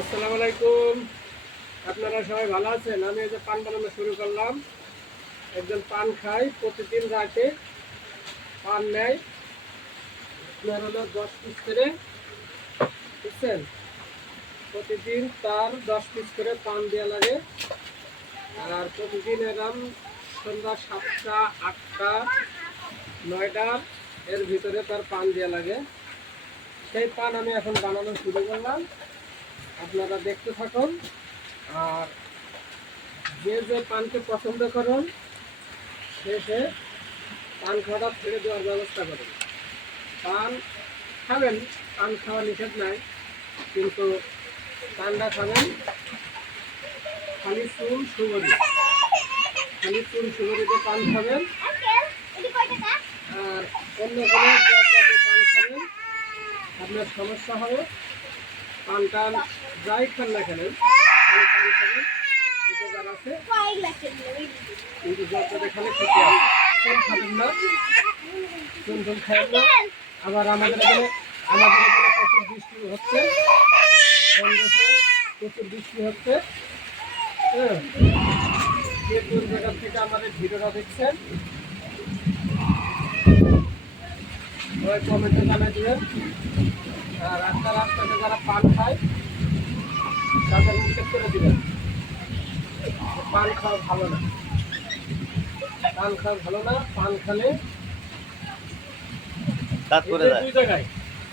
আসসালামু আলাইকুম। আপনারা সবাই ভালো আছেন? আমি এই যে পান বানানো শুরু করলাম। একজন পান খায়, প্রতিদিন রাতে পান নেয়। আপনার হলো 10 পিস করে, বুঝছেন? প্রতিদিন তার 10 পিস করে পান দেওয়া লাগে। আর প্রতিদিন এরম সন্ধ্যা 7টা 8টা 9টা এর ভিতরে তার পান দেওয়া লাগে। সেই পান আমি এখন বানানো শুরু করলাম, আপনারা দেখতে থাকুন। আর যে যে পানকে পছন্দ করেন সে পান খাওয়াটা ছেড়ে দেওয়ার ব্যবস্থা করেন। পান খাবেন, পান খাওয়া নিষেধ নাই, কিন্তু পানটা খাবেন খালি চুন সুগরি, খালি চুন সুগরিতে পান খাবেন। আর অন্য কোনো জায়গাতে পান খাবেন আপনার সমস্যা হবে। পান টান যাই খান না কেন খালি পান খাবেন, উপকার আছে, কিন্তু যত এখানে ক্ষতি আছে। চুন খাবেন না, চুন টুন খাবেন না। আবার আমাদের এখানে প্রচুর বৃষ্টি হচ্ছে, প্রচুর বৃষ্টি হচ্ছে। হ্যাঁ, যে কোন জায়গা থেকে আমাদের ভিডিওটা দেখছেন ওই কমেন্টে জানাই দেবেন। আর রাস্তাতে যারা পান খায় তাদের নিষেধ করে দিবেন, পান খাওয়া ভালো না, পান খাওয়া ভালো না। পান খেলে দুই জায়গায়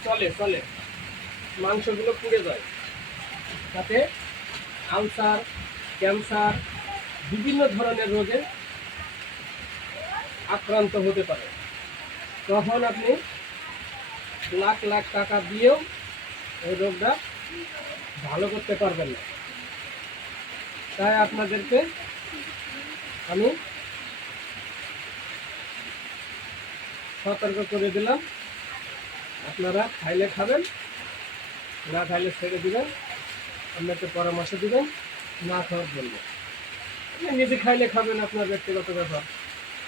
চলে চলে মাংসগুলো পুড়ে যায়, তাতে আলসার, ক্যান্সার, বিভিন্ন ধরনের রোগে আক্রান্ত হতে পারে। তখন আপনি লাখ লাখ টাকা দিয়েও এই রোগটা ভালো করতে পারবেন না। তাই আপনাদেরকে আমি সতর্ক করে দিলাম, আপনারা খাইলে খাবেন, না খাইলে ছেড়ে দিবেন। আপনাকে পরামর্শ দিবেন না খাওয়ার জন্য। আপনি নিজে খাইলে খাবেন, আপনার ব্যক্তিগত ব্যাপার,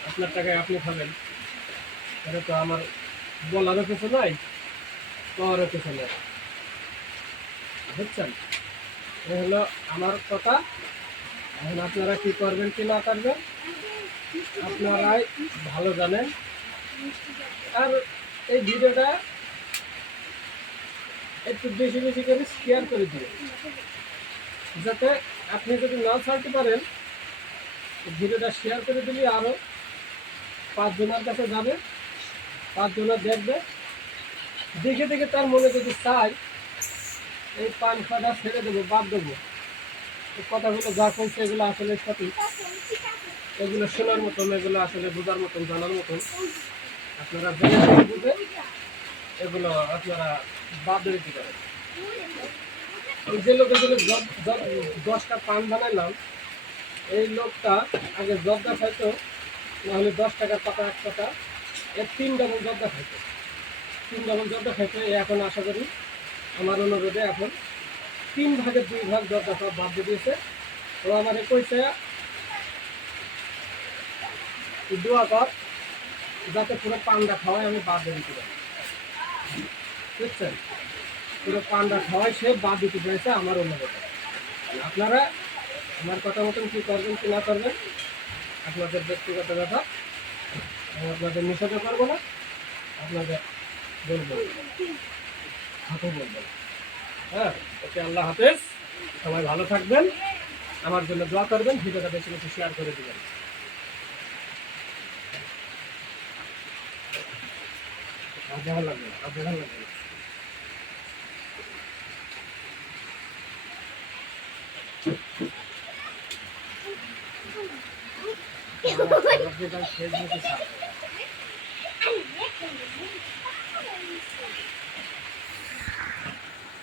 আপনার টাকায় আপনি খাবেন, এটা তো আমার বলারও কিছু নাই, পাওয়ারও কিছু নাই, বুঝছেন? এ হলো আমার কথা। এখন আপনারা কি করবেন কি না করবেন আপনারাই ভালো জানেন। আর এই ভিডিওটা একটু বেশি বেশি করে শেয়ার করে দিবেন, যাতে আপনি যদি না ছাড়তে পারেন ভিডিওটা শেয়ার করে দিলে আরও 5 জনের কাছে যাবে, 5 জনা দেখবে, দেখে দেখে তার মনে যদি চাই এই পান খাওয়াটা ছেড়ে দেবো, বাদ দেবো, এই কথাগুলো যা বলছে এগুলো আসলে সঠিক, এগুলো শোনার মতন, এগুলো আসলে বোঝার মতন, জানার মতন। আপনারা জেনে বুঝে এগুলো আপনারা বাদ দিতে পারেন। এই যে লোকের জন্য 10টা পান বানাইলাম, এই লোকটা আগে জর্দা খাইতো, নাহলে 10 টাকার পাতা 1 টাকা, এর 3 ডবল জর্দা খাইতো, 3 ডবল জর্দা খাইতো। এখন আশা করি আমার অনুরোধে এখন 3 ভাগের 2 ভাগ জর্দা সব বাদ দিয়ে দিয়েছে। ও আমাকে কইছে দোয়া কর যাতে পুরো পানটা খাওয়াই আমি বাদ দিয়ে দিতে পারি, বুঝছেন? পুরো পানটা খাওয়াই সে বাদ দিতে চাইছে আমার অনুরোধে। আপনারা আমার কথা মতন কী করবেন কি না করবেন আপনাদের ব্যক্তিগত ব্যাপার, আমি আপনাদের নিষেধও করবো না, আপনাদের বলবো হাতও বলবো না। হ্যাঁ, ওকে, আল্লাহ হাফেজ, সবাই ভালো থাকবেন, আমার জন্য দোয়া করবেন, ভিডিওটা বেশি বেশি শেয়ার করে দেবেন। আর ভালো লাগবে না, আর ভালো লাগবে না। ফেসবুকে